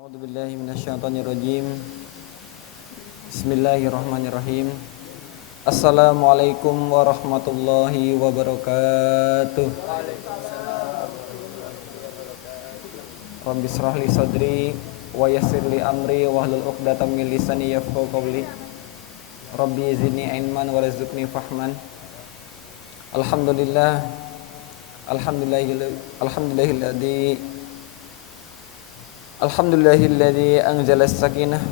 A'udzubillahi minasyaitonirrajim. Bismillahirrahmanirrahim. Assalamualaikum warahmatullahi wabarakatuh. Rabbi shrah li sadri wa yassir li amri wahlul 'uqdatam min lisani yafqahu qawli. Rabbi zidni ilman warzuqni fahman. Alhamdulillah. Alhamdulillahilladzi anzala as-sakinah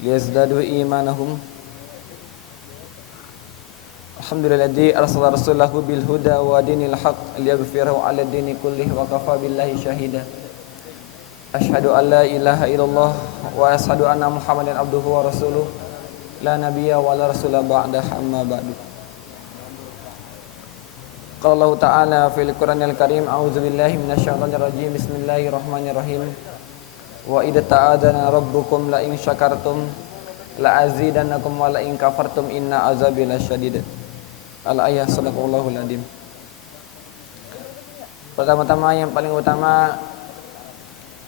liyazdadu imanahum. Alhamdulilladzi arsala rasulahu bil huda wa dinil haqq liyaghfirahu 'ala dini kullihi wa kafa billahi syahida. Asyhadu an la ilaha illallah wa asyhadu anna Muhammadan abduhu wa rasuluh la nabiyya wa la rasula ba'da amma ba'du. Qala Allah Ta'ala fil Qur'anil Karim, a'udzubillahi minasyaitonir rajim. Bismillahirrahmanirrahim. Wa idza ta'adzana rabbukum la in syakartum la azidannakum wa la in kafartum inna azabi lasyadid. Al-ayah, sadaqallahul adzim. Pertama-tama yang paling utama,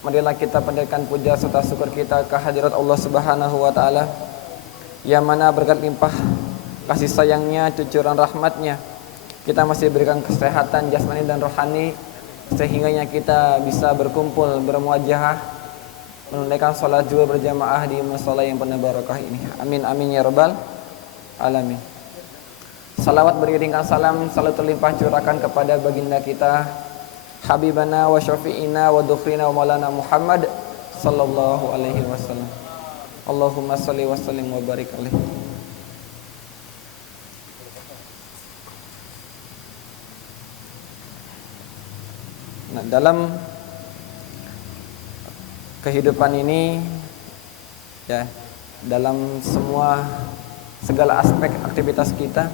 marilah kita panjatkan puja serta syukur kita kehadirat Allah Subhanahu wa taala yang mana berkat limpah kasih sayangnya, cucuran rahmatnya, kita masih berikan kesehatan jasmani dan rohani sehingganya kita bisa berkumpul bermuajahah menunaikan salat zuhur berjamaah di musala yang penuh barakah ini. Amin amin ya rabbal alamin. Salawat beriringkan salam selalu terlimpah curahkan kepada baginda kita habibana wa syafi'ina wa dukhrina wa maulana Muhammad sallallahu alaihi wasallam. Allahumma shalli wa sallim wa barik alaihi. Nah, dalam kehidupan ini ya, dalam segala aspek aktivitas kita,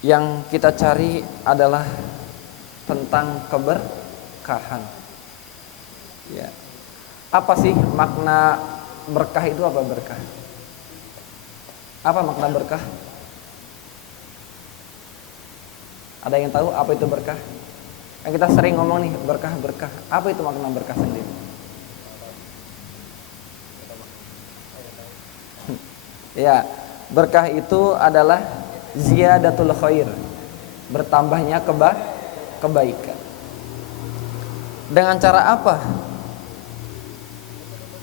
yang kita cari adalah tentang keberkahan. Ya. Apa sih makna berkah itu? Apa berkah? Apa makna berkah? Ada yang tahu apa itu berkah? Yang kita sering ngomong nih, berkah-berkah. Apa itu makna berkah sendiri? Ya, berkah itu adalah ziyadatul khair, bertambahnya kebaikan. Dengan cara apa?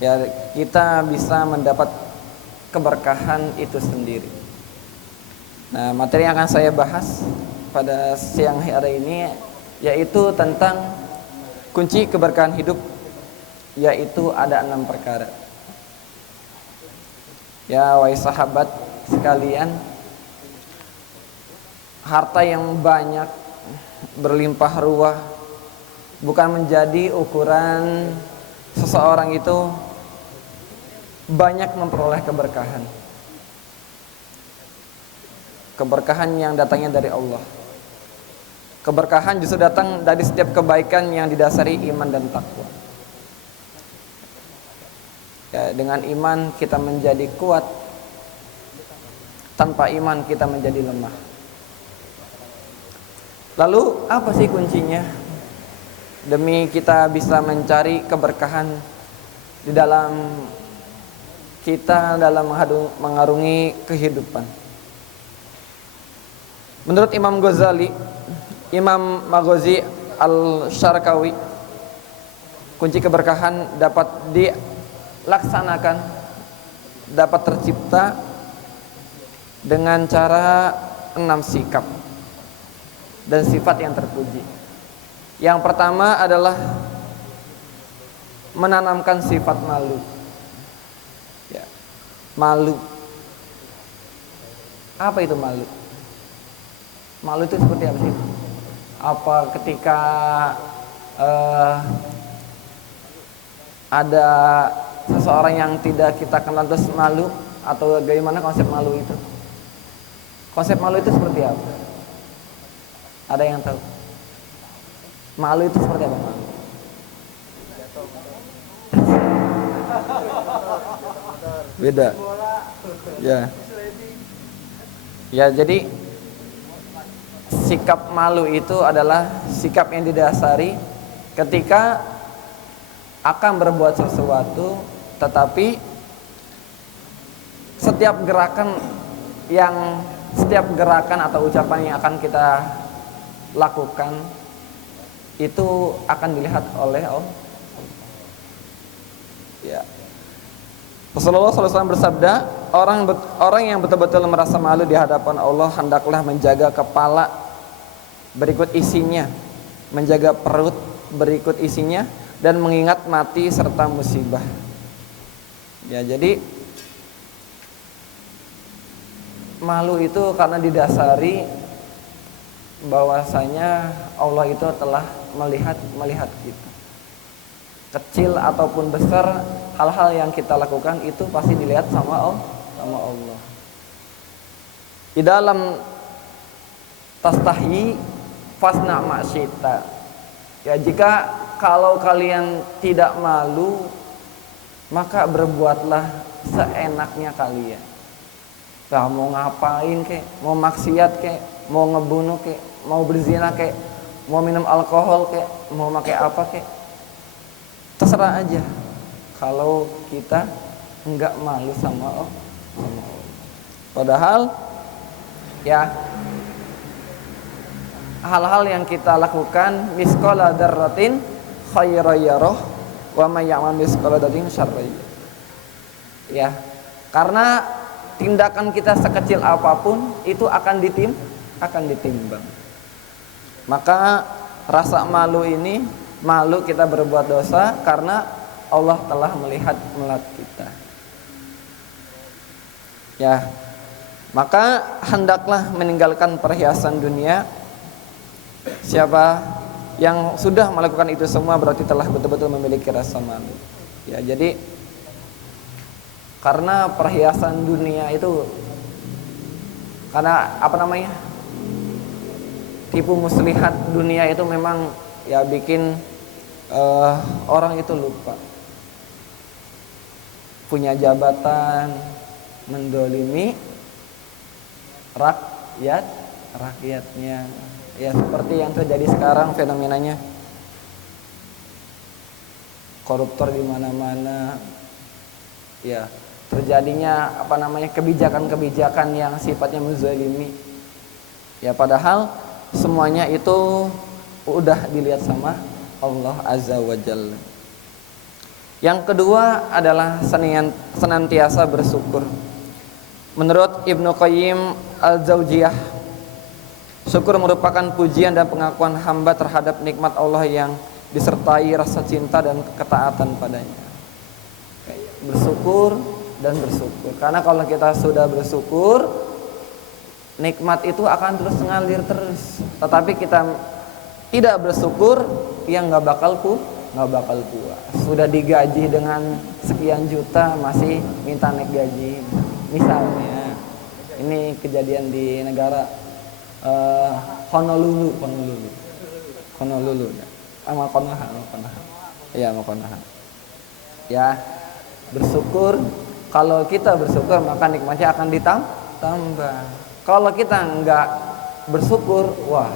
Ya, kita bisa mendapat keberkahan itu sendiri. Nah, materi yang akan saya bahas pada siang hari ini yaitu tentang kunci keberkahan hidup, yaitu ada 6 perkara. Ya, wahai sahabat sekalian, harta yang banyak berlimpah ruah bukan menjadi ukuran seseorang itu banyak memperoleh keberkahan. Keberkahan yang datangnya dari Allah. Keberkahan justru datang dari setiap kebaikan yang didasari iman dan takwa. Ya, dengan iman kita menjadi kuat, tanpa iman kita menjadi lemah. Lalu apa sih kuncinya demi kita bisa mencari keberkahan di dalam kita dalam mengarungi kehidupan? Menurut Imam Ghazali, Imam Maghazi Al-Syarqawi, kunci keberkahan dapat dilaksanakan, dapat tercipta dengan cara 6 sikap dan sifat yang terpuji. Yang pertama adalah menanamkan sifat malu. Ya, malu. Apa itu malu? Malu itu seperti apa sih? Apa ketika ada seseorang yang tidak kita kenal terus malu, atau bagaimana konsep malu itu? Konsep malu itu seperti apa? Ada yang tahu? Malu itu seperti apa? Malu? Beda. Ya. Ya, jadi sikap malu itu adalah sikap yang didasari ketika akan berbuat sesuatu, tetapi setiap gerakan atau ucapan yang akan kita lakukan itu akan dilihat oleh Allah. Ya. Rasulullah SAW bersabda, orang yang betul-betul merasa malu di hadapan Allah hendaklah menjaga kepala berikut isinya, menjaga perut berikut isinya, dan mengingat mati serta musibah. Ya, jadi malu itu karena didasari bahwasanya Allah itu telah melihat kita. Kecil ataupun besar, hal-hal yang kita lakukan itu pasti dilihat sama Allah. Di dalam tastahi fasna ma'syita. Ya, jika kalau kalian tidak malu, maka berbuatlah seenaknya kalian. Nah, mau ngapain kek, mau maksiat kek, mau ngebunuh kek, mau berzina kek, mau minum alkohol kek, mau pakai apa kek, terserah aja. Kalau kita enggak malu sama Allah. Padahal ya, hal-hal yang kita lakukan misqala dzarratin khairan yarah wa may ya'mal misqala dzarratin syarran. Ya, karena tindakan kita sekecil apapun itu akan ditimbang. Maka rasa malu ini, malu kita berbuat dosa karena Allah telah melihat kita. Ya, maka hendaklah meninggalkan perhiasan dunia. Siapa yang sudah melakukan itu semua berarti telah betul-betul memiliki rasa malu. Ya, jadi karena perhiasan dunia itu, karena tipu muslihat dunia itu memang ya bikin orang itu lupa. Punya jabatan, mendolimi rakyatnya. Ya, seperti yang terjadi sekarang fenomenanya. Koruptor di mana-mana. Ya, terjadinya kebijakan-kebijakan yang sifatnya menzalimi. Ya, padahal semuanya itu udah dilihat sama Allah Azza wa Jalla. Yang kedua adalah senantiasa bersyukur. Menurut Ibnu Qayyim Al-Jauziyah, syukur merupakan pujian dan pengakuan hamba terhadap nikmat Allah yang disertai rasa cinta dan ketaatan padanya. Bersyukur dan bersyukur. Karena kalau kita sudah bersyukur, nikmat itu akan terus ngalir terus. Tetapi kita tidak bersyukur, yang nggak bakal puas. Sudah digaji dengan sekian juta masih minta naik gaji. Misalnya, ini kejadian di negara Honolulu. Ya, bersyukur. Kalau kita bersyukur maka nikmatnya akan ditambah. Kalau kita nggak bersyukur, wah,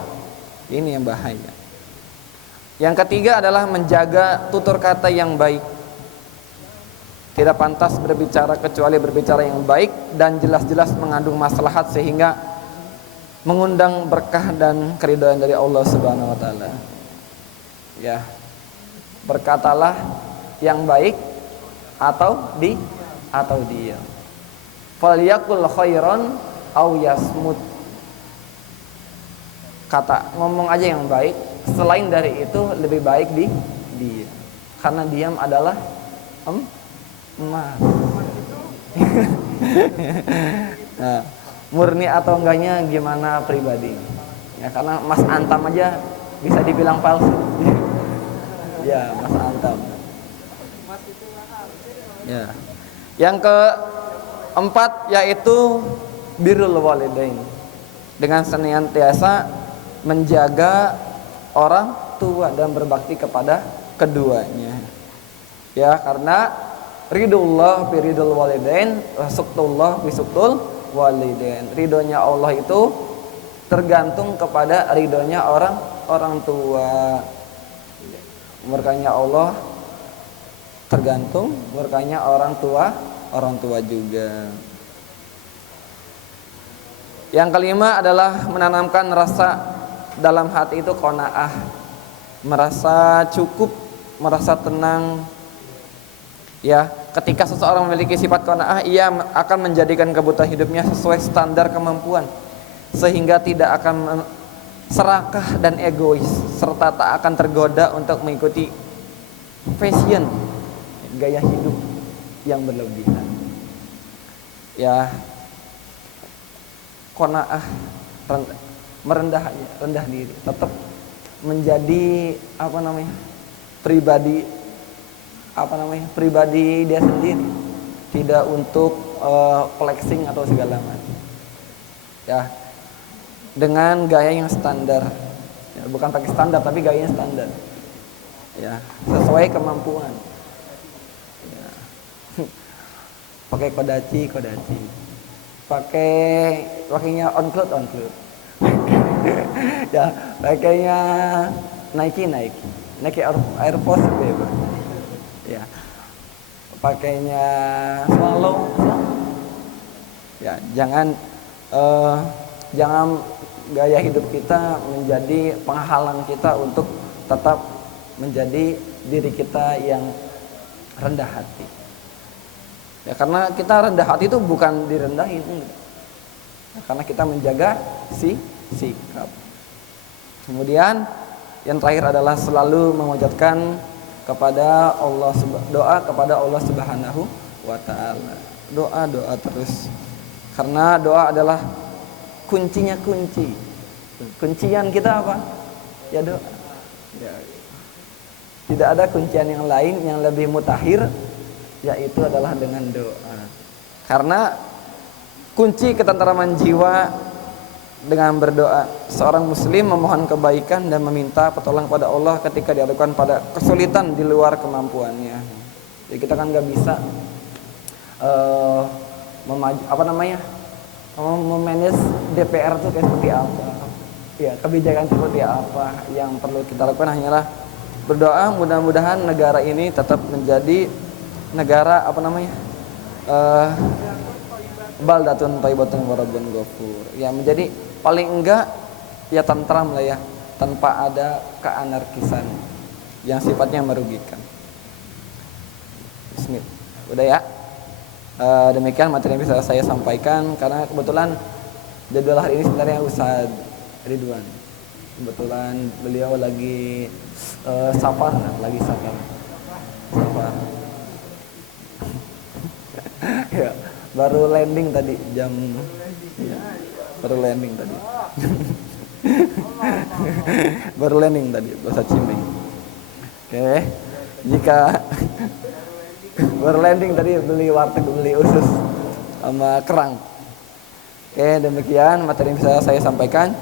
ini yang bahaya. Yang ketiga adalah menjaga tutur kata yang baik. Tidak pantas berbicara kecuali berbicara yang baik dan jelas-jelas mengandung maslahat sehingga mengundang berkah dan keridhaan dari Allah Subhanahu wa taala. Ya. Berkatalah yang baik atau diam. Falyakul khairan aw yasmut. Ngomong aja yang baik, selain dari itu lebih baik diam. Karena diam adalah emas. Nah, murni atau enggaknya gimana pribadi. Ya, karena Mas Antam aja bisa dibilang palsu. Ya, Mas Antam. Ya. Yang keempat yaitu birrul walidain. Dengan senantiasa menjaga orang tua dan berbakti kepada keduanya. Ya, karena ridullah fi ridul walidain, suktullah fi suktul walidain. Ridhonya Allah itu tergantung kepada ridhonya orang tua. Murkanya Allah tergantung murkanya orang tua juga. Yang kelima adalah menanamkan rasa dalam hati itu qanaah, merasa cukup, merasa tenang. Ya, ketika seseorang memiliki sifat qanaah, ia akan menjadikan kebutuhan hidupnya sesuai standar kemampuan, sehingga tidak akan serakah dan egois, serta tak akan tergoda untuk mengikuti fashion, gaya hidup yang berlebihan. Ya, qanaah, rendah diri, tetap menjadi pribadi dia sendiri, tidak untuk flexing atau segala macam. Ya, dengan gaya yang standar, ya, bukan pakai standar tapi gayanya standar, ya, sesuai kemampuan. Ya. Pakai kodachi, pakainya on cloud. Ya, pakainya Nike Air Force gitu. Ya, pakainya Swallow. Ya, jangan gaya hidup kita menjadi penghalang kita untuk tetap menjadi diri kita yang rendah hati. Ya, karena kita rendah hati itu bukan direndahin, ya, karena kita menjaga sikap. Kemudian yang terakhir adalah selalu memanjatkan kepada Allah, doa kepada Allah Subhanahu wa taala. Doa terus. Karena doa adalah kuncian kita apa? Ya doa. Ya. Tidak ada kuncian yang lain yang lebih mutakhir, yaitu adalah dengan doa. Karena kunci ketentraman jiwa dengan berdoa. Seorang muslim memohon kebaikan dan meminta pertolongan pada Allah ketika dihadapkan pada kesulitan di luar kemampuannya. Jadi kita kan nggak bisa memanage DPR itu kayak seperti apa, ya, kebijakan seperti apa. Yang perlu kita lakukan hanyalah berdoa, mudah-mudahan negara ini tetap menjadi negara baldatun thayyibatun wa rabbun ghafur, ya, menjadi paling enggak ya tentram lah ya, tanpa ada keanarkisan yang sifatnya merugikan. Bismillah. Udah ya. Demikian materi yang bisa saya sampaikan, karena kebetulan jadwal hari ini sebenarnya Ustaz Ridwan. Kebetulan beliau lagi safar. Ya, baru landing tadi jam baru landing tadi bahasa Cimeng. Oke. Jika baru landing tadi beli usus sama kerang. Oke, demikian materi yang bisa saya sampaikan.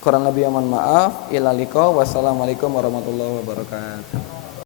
Kurang lebih mohon maaf. Wassalamualaikum warahmatullahi wabarakatuh.